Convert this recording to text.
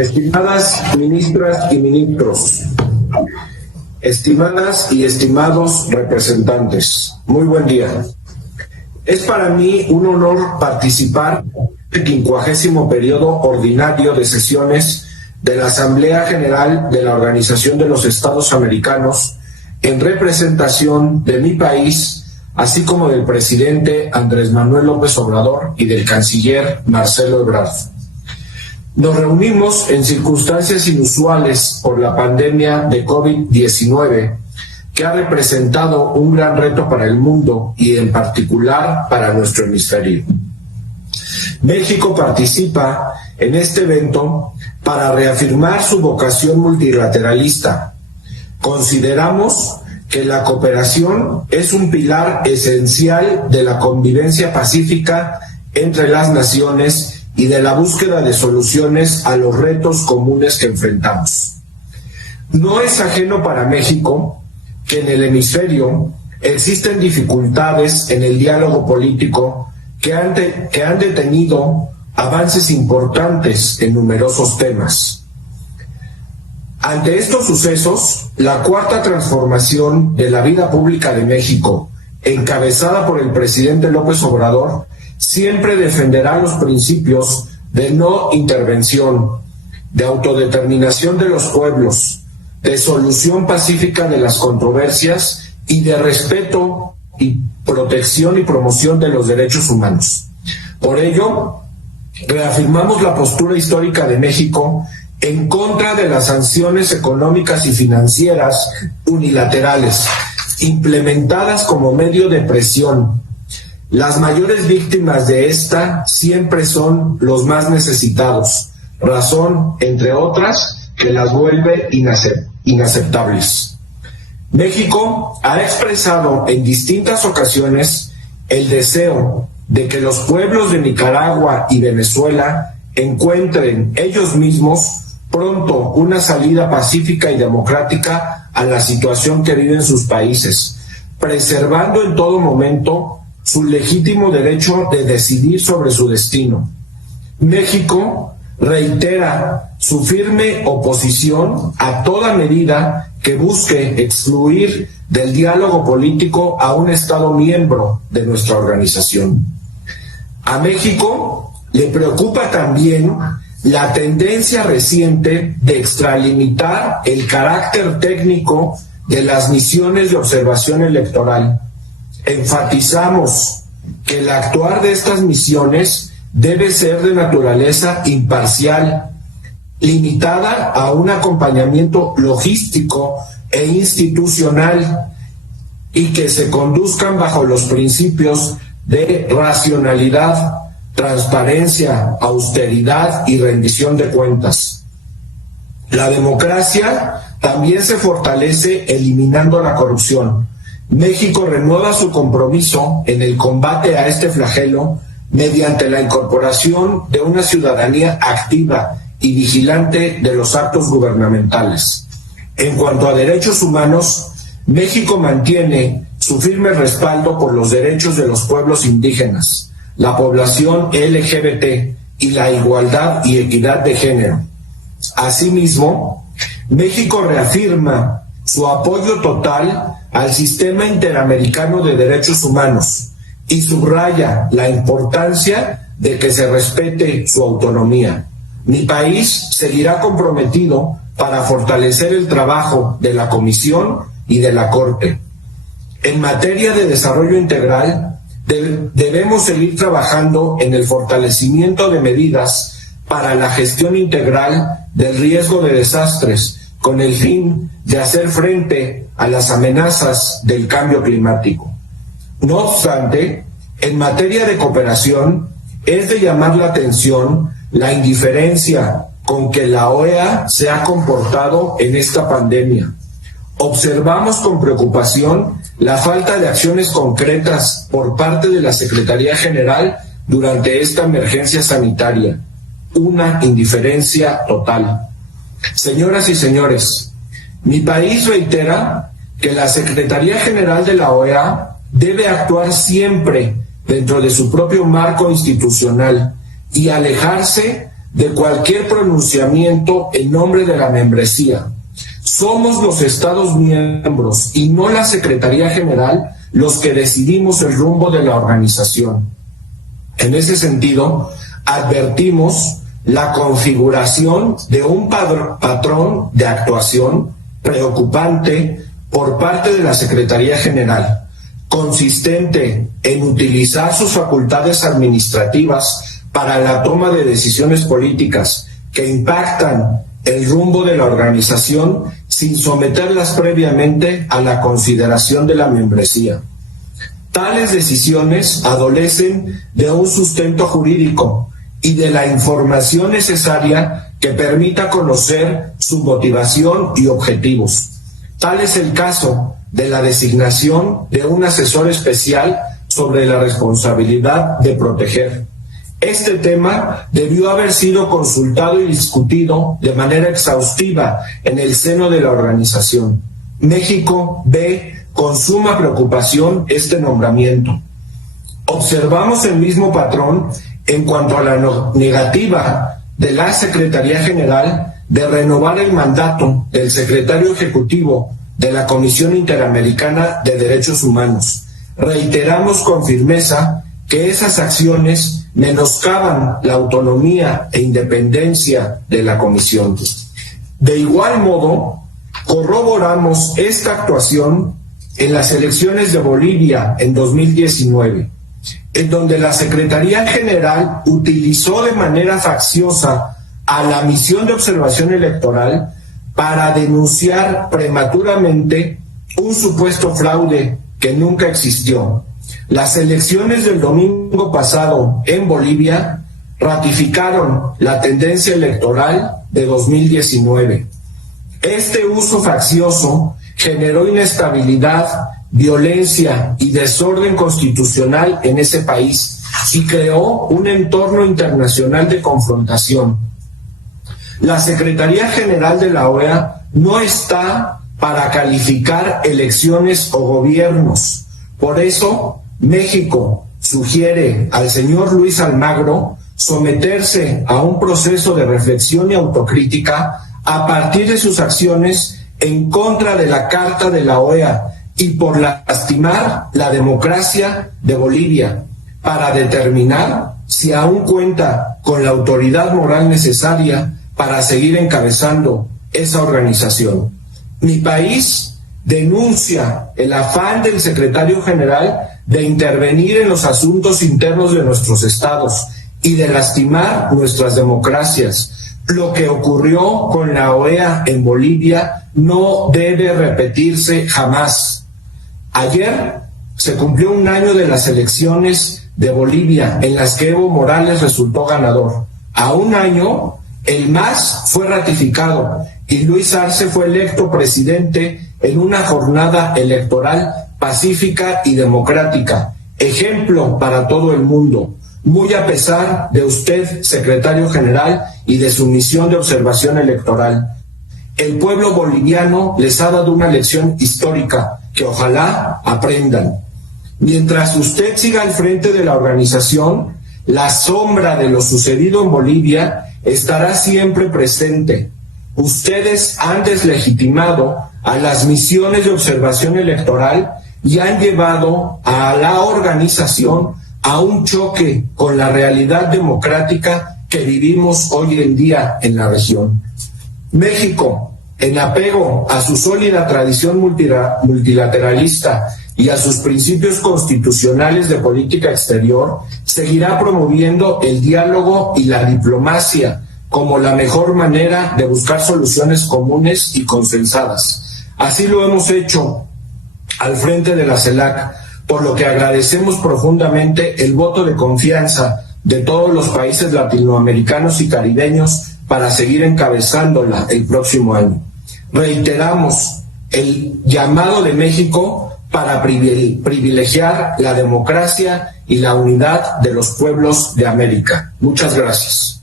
Estimadas ministras y ministros, estimadas y estimados representantes, muy buen día. Es para mí un honor participar en el 50º periodo ordinario de sesiones de la Asamblea General de la Organización de los Estados Americanos en representación de mi país, así como del presidente Andrés Manuel López Obrador y del canciller Marcelo Ebrard. Nos reunimos en circunstancias inusuales por la pandemia de COVID-19, que ha representado un gran reto para el mundo y en particular para nuestro hemisferio. México participa en este evento para reafirmar su vocación multilateralista. Consideramos que la cooperación es un pilar esencial de la convivencia pacífica entre las naciones y de la búsqueda de soluciones a los retos comunes que enfrentamos. No es ajeno para México que en el hemisferio existen dificultades en el diálogo político que han detenido avances importantes en numerosos temas. Ante estos sucesos, la cuarta transformación de la vida pública de México, encabezada por el presidente López Obrador, siempre defenderá los principios de no intervención, de autodeterminación de los pueblos, de solución pacífica de las controversias y de respeto y protección y promoción de los derechos humanos. Por ello, reafirmamos la postura histórica de México en contra de las sanciones económicas y financieras unilaterales, implementadas como medio de presión. Las mayores víctimas de esta siempre son los más necesitados, razón, entre otras, que las vuelve inaceptables. México ha expresado en distintas ocasiones el deseo de que los pueblos de Nicaragua y Venezuela encuentren ellos mismos pronto una salida pacífica y democrática a la situación que viven sus países, preservando en todo momento su legítimo derecho de decidir sobre su destino. México reitera su firme oposición a toda medida que busque excluir del diálogo político a un Estado miembro de nuestra organización. A México le preocupa también la tendencia reciente de extralimitar el carácter técnico de las misiones de observación electoral. Enfatizamos que el actuar de estas misiones debe ser de naturaleza imparcial, limitada a un acompañamiento logístico e institucional y que se conduzcan bajo los principios de racionalidad, transparencia, austeridad y rendición de cuentas. La democracia también se fortalece eliminando la corrupción. México renueva su compromiso en el combate a este flagelo mediante la incorporación de una ciudadanía activa y vigilante de los actos gubernamentales. En cuanto a derechos humanos, México mantiene su firme respaldo por los derechos de los pueblos indígenas, la población LGBT y la igualdad y equidad de género. Asimismo, México reafirma su apoyo total al Sistema Interamericano de Derechos Humanos y subraya la importancia de que se respete su autonomía. Mi país seguirá comprometido para fortalecer el trabajo de la Comisión y de la Corte. En materia de desarrollo integral, debemos seguir trabajando en el fortalecimiento de medidas para la gestión integral del riesgo de desastres, con el fin de hacer frente a las amenazas del cambio climático. No obstante, en materia de cooperación, es de llamar la atención la indiferencia con que la OEA se ha comportado en esta pandemia. Observamos con preocupación la falta de acciones concretas por parte de la Secretaría General durante esta emergencia sanitaria. Una indiferencia total. Señoras y señores, mi país reitera que la Secretaría General de la OEA debe actuar siempre dentro de su propio marco institucional y alejarse de cualquier pronunciamiento en nombre de la membresía. Somos los Estados miembros y no la Secretaría General los que decidimos el rumbo de la organización. En ese sentido, advertimos la configuración de un patrón de actuación preocupante por parte de la Secretaría General, consistente en utilizar sus facultades administrativas para la toma de decisiones políticas que impactan el rumbo de la organización sin someterlas previamente a la consideración de la membresía. Tales decisiones adolecen de un sustento jurídico y de la información necesaria que permita conocer su motivación y objetivos. Tal es el caso de la designación de un asesor especial sobre la responsabilidad de proteger. Este tema debió haber sido consultado y discutido de manera exhaustiva en el seno de la organización. México ve con suma preocupación este nombramiento. Observamos el mismo patrón en cuanto a la negativa de la Secretaría General de renovar el mandato del secretario ejecutivo de la Comisión Interamericana de Derechos Humanos. Reiteramos con firmeza que esas acciones menoscaban la autonomía e independencia de la Comisión. De igual modo, corroboramos esta actuación en las elecciones de Bolivia en 2019, en donde la Secretaría General utilizó de manera facciosa a la misión de observación electoral para denunciar prematuramente un supuesto fraude que nunca existió. Las elecciones del domingo pasado en Bolivia ratificaron la tendencia electoral de 2019. Este uso faccioso generó inestabilidad, violencia y desorden constitucional en ese país y creó un entorno internacional de confrontación. La Secretaría General de la OEA no está para calificar elecciones o gobiernos. Por eso, México sugiere al señor Luis Almagro someterse a un proceso de reflexión y autocrítica a partir de sus acciones en contra de la Carta de la OEA y por lastimar la democracia de Bolivia, para determinar si aún cuenta con la autoridad moral necesaria para seguir encabezando esa organización. Mi país denuncia el afán del secretario general de intervenir en los asuntos internos de nuestros estados y de lastimar nuestras democracias. Lo que ocurrió con la OEA en Bolivia no debe repetirse jamás. Ayer se cumplió un año de las elecciones de Bolivia en las que Evo Morales resultó ganador. A un año, el MAS fue ratificado y Luis Arce fue electo presidente en una jornada electoral pacífica y democrática, ejemplo para todo el mundo, muy a pesar de usted, secretario general, y de su misión de observación electoral. El pueblo boliviano les ha dado una lección histórica que ojalá aprendan. Mientras usted siga al frente de la organización, la sombra de lo sucedido en Bolivia estará siempre presente. Ustedes han deslegitimado a las misiones de observación electoral y han llevado a la organización a un choque con la realidad democrática que vivimos hoy en día en la región. México, en apego a su sólida tradición multilateralista y a sus principios constitucionales de política exterior, seguirá promoviendo el diálogo y la diplomacia como la mejor manera de buscar soluciones comunes y consensadas. Así lo hemos hecho al frente de la CELAC, por lo que agradecemos profundamente el voto de confianza de todos los países latinoamericanos y caribeños para seguir encabezándola el próximo año. Reiteramos el llamado de México para privilegiar la democracia y la unidad de los pueblos de América. Muchas gracias.